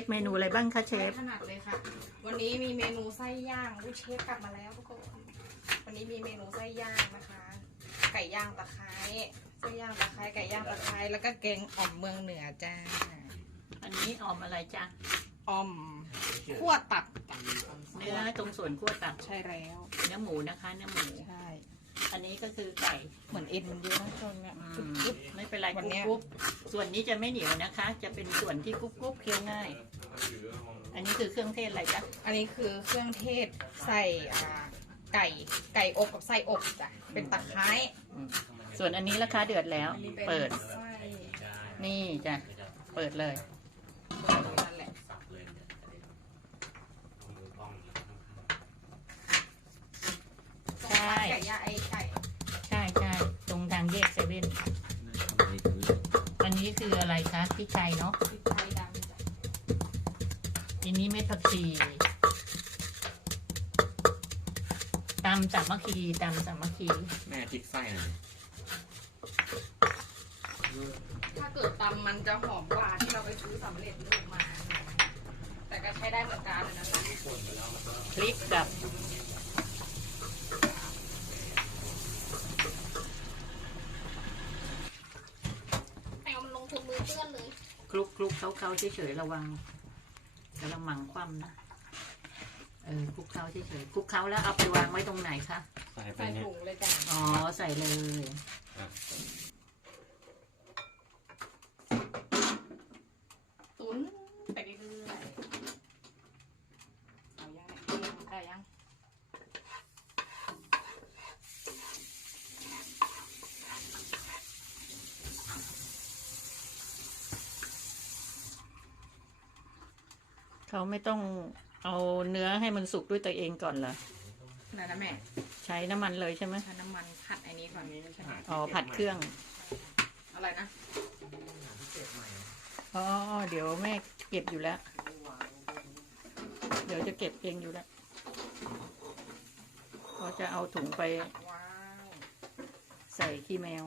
ฟเมนูอะไรบ้างคะเชฟถนัดเลยค่ะ วันนี้มีเมนูไส้ย่างลูกเชฟกลับมาแล้วทุกคน วันนี้มีเมนูไส้ย่างนะคะ ไก่ย่างตะไคร้ไส้ย่างตะไคร้ไก่ย่างตะไคร้แล้วก็แกงอ่อมเมืองเหนือจ้า อันนี้ออมอะไรจ๊ะอ่อมขั่วตับเนื้อตรงส่วนขั้วตับใช่แล้ว เนื้อหมูนะคะ เนื้อหมูใช่ อันนี้ก็คือไก่เหมือนเอ็นมันเยอะนะตรงเนี้ยอืกรุบมกรุบไม่เป็นไรวันกรุบเนี้ยกรุบส่วนนี้จะไม่เหนียวนะคะ จะเป็นส่วนที่กรุบกรุบเคี้ยวง่าย อันนี้คือเครื่องเทศอะไรจ๊ะอันนี้คือเครื่องเทศใส่อ่าไก่ไก่อบกับไส้อบจ้ะเป็นตะไคร้อืมส่วนอันนี้ราคาเดือดแล้ว อันนี้เป็นเปิด ไส้นี่จ้ะเปิดเลยางแยกเซเว่น อันนี้คืออะไรคะพริกไทยเนาะพริกไทยดำจ้ะอันนี้เม็ดผักชีตำสามัคคีตำสามัคคีแม่จิกไส้หน่อยถ้าเกิดตำมันจะหอมกว่าที่เราไปซื้อสำเร็จรูปมา แต่ก็ใช้ได้เหมือนกันนะพริกกับ ให้เอามันลงทุนมือเปื้อนเลย คลุกคลุก เขาเขาเฉยๆระวังกระมังคว่ำนะเออคลุกเขาเฉยๆคลุกเขาแล้วเอาไปวางไว้ตรงไหนคะ ใส่ไปใส่เนี่ยถุงเลยจ้ะ อ๋อ ใส่เลย อะ ตุ๋นไปเรื่อยๆเอายังได้ยัง เขาไม่ต้องเอาเนื้อให้มันสุกด้วยตัวเองก่อนเหรอนั่นนะแม่ใช้น้ำมันเลยใช่ไหมใช้น้ำมันผัดไอ้นี้ก่อนอ๋อผัดเครื่องอะไรนะอ๋อเดี๋ยวแม่เก็บอยู่แล้ว เดี๋ยวจะเก็บเองอยู่แล้วเขาจะเอาถุงไปว้าวใส่ขี้แมว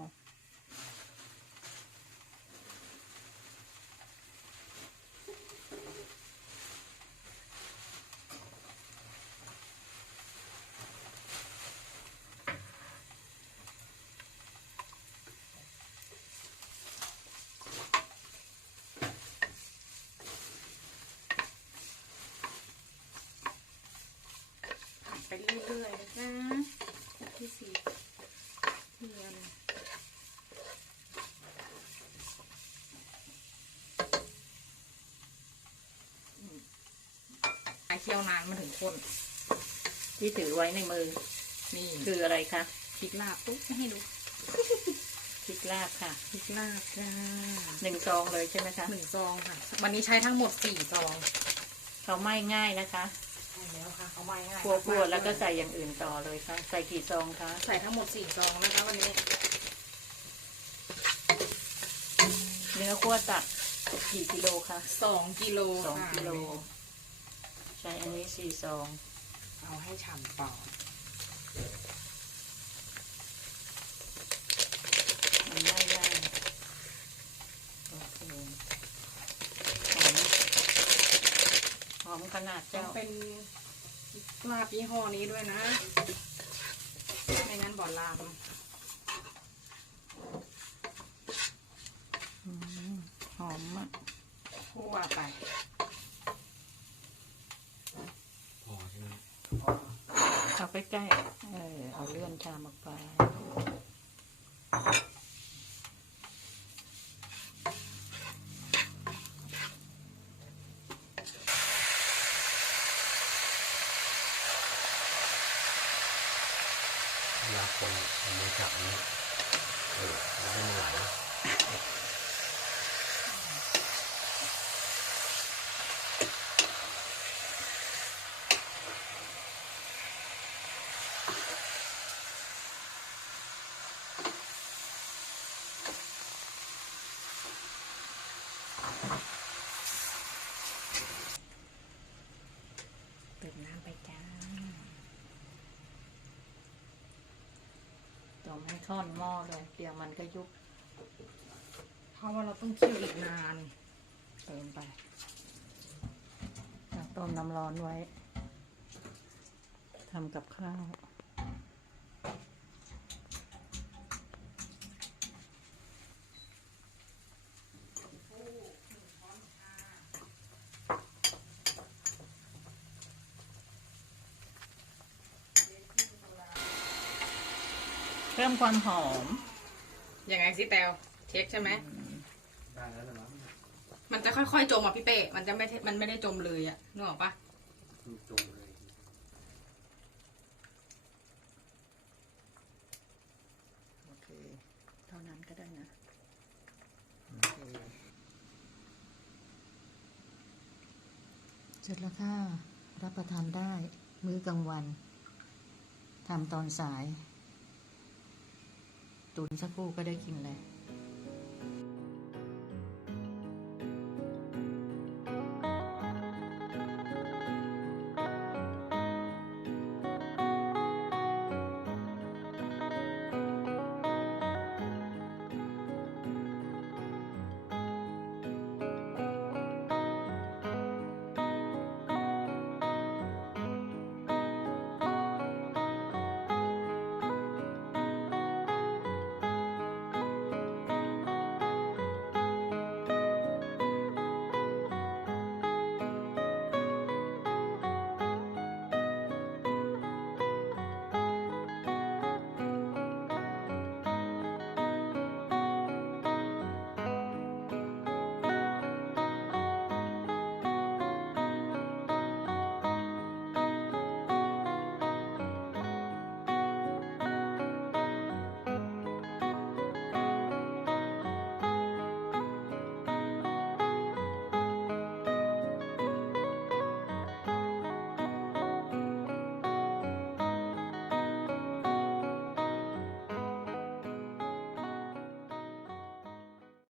ผัดไปเรื่อยๆนะจ๊ะที่สี่เทียนไอ เคี่ยวนานมันถึงข้นที่ถือไว้ในมือ นี่คืออะไรคะพริกลาบปุ๊บให้ดูพริกลาบค่ะพริกลาบจ้าหนึ่งซองเลยใช่ไหมคะหนึ่งซองค่ะ วันนี้ใช้ทั้งหมดสี่ซองเขาไหม้ง่ายนะคะใช่แล้วค่ะเขาไม่ง่ายคั่วๆแล้วก็ใส่อย่างอื่นต่อเลยค่ะ ใส่กี่ซองคะใส่ทั้งหมดสี่ซองนะคะ วันนี้ เนื้อคั่วตัดกี่กิโลคะสองกิโลสองค่ะกิโล ใช้อันนี้สี่ซอง เอาให้ฉ่ำเปล่ามันไม่ได้โอเคหอมหอมขนาดต้อเจ้างเป็นลาบยี่ห้อนี้ด้วยนะ ไม่งั้นบ่อลามอืมหอมอะคั่วไป พอใช่ไหม เอาใกล้ๆเออเอาเลื่อนชามออกไปเวลาคนเอามือจับนี้เออแล้วให้มันไหล เติมน้ำไปจ้าต่อให้ทอดหม้อเลยเดี๋ยวมันก็ยุบ เพราะว่าเราต้องเคี่ยวอีกนาน เติมไปต้มน้ำร้อนไว้ทำกับข้าว พิ่มความหอม ยังไงสิแตวเช็คใช่ไหม ได้แล้วนะมั้งมันจะค่อยๆจมอะพี่เป้ มันจะไม่ได้มันไม่ได้จมเลยอะนึกออกปะมันจงเลยโอเค เท่านั้นก็ได้นะโอเคเสร็จแล้วค่ะ รับประทานได้ มื้อกลางวันทำตอนสาย ตุนสักครู่ก็ได้กินเลย